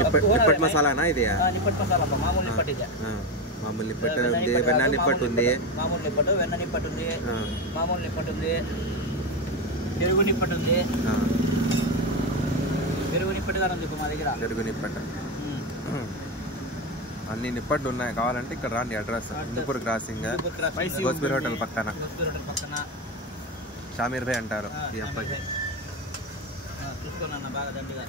నిప్పటి మసాలానా ఇది? నిప్పటి మసాలా మామూలు నిప్పటి ఇది. మామూలు నిప్పటి ఉంది, వెన్న నిప్పటి ఉంది, మామూలు నిప్పటి, వెన్న నిప్పటి ఉంది, మామూలు నిప్పటి ఉంది, పెరుగు నిప్పటి ఉంది. పెరుగు నిప్పటి గారు ఉంది మా దగ్గర. పెరుగు నిప్పటి అన్ని నిప్పట్లు ఉన్నాయి. కావాలంటే ఇక్కడ రాండి. అడ్రస్ హిందూపూర్ క్రాసింగ్, గోస్పీర్ హోటల్ పక్కన. షామీర్ భాయ్ అంటారు ఈ అబ్బాయి. చూసుకోనన్న బాగా దండిగా.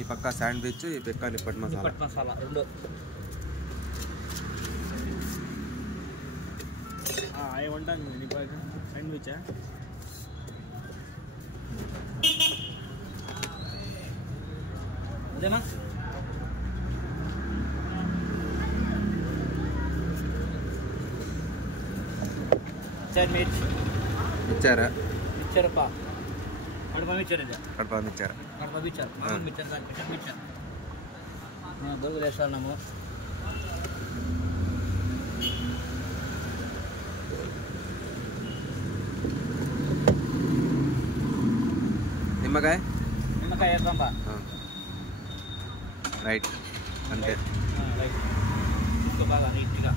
ఈ పక్క శాండ్విచ్, ఈ పక్క నిప్పటి మసాలా. మసాలా రెండు. ఏమంటాను శాండ్విచ్ అదేమా? శాండ్విచ్ ఇచ్చారా? ఇచ్చారప్పా. కడపమిచ్చారు. కడపమిచ్చారు. కడపమిచ్చారు. మిచ్చారు దానికి మిచ్చారు. దొరుకులు వేస్తున్నాము. నిమ్మకాయ నిమ్మకాయ వేస్తాంబా. రైట్ అంతే. రైట్. బాగా నీట్గా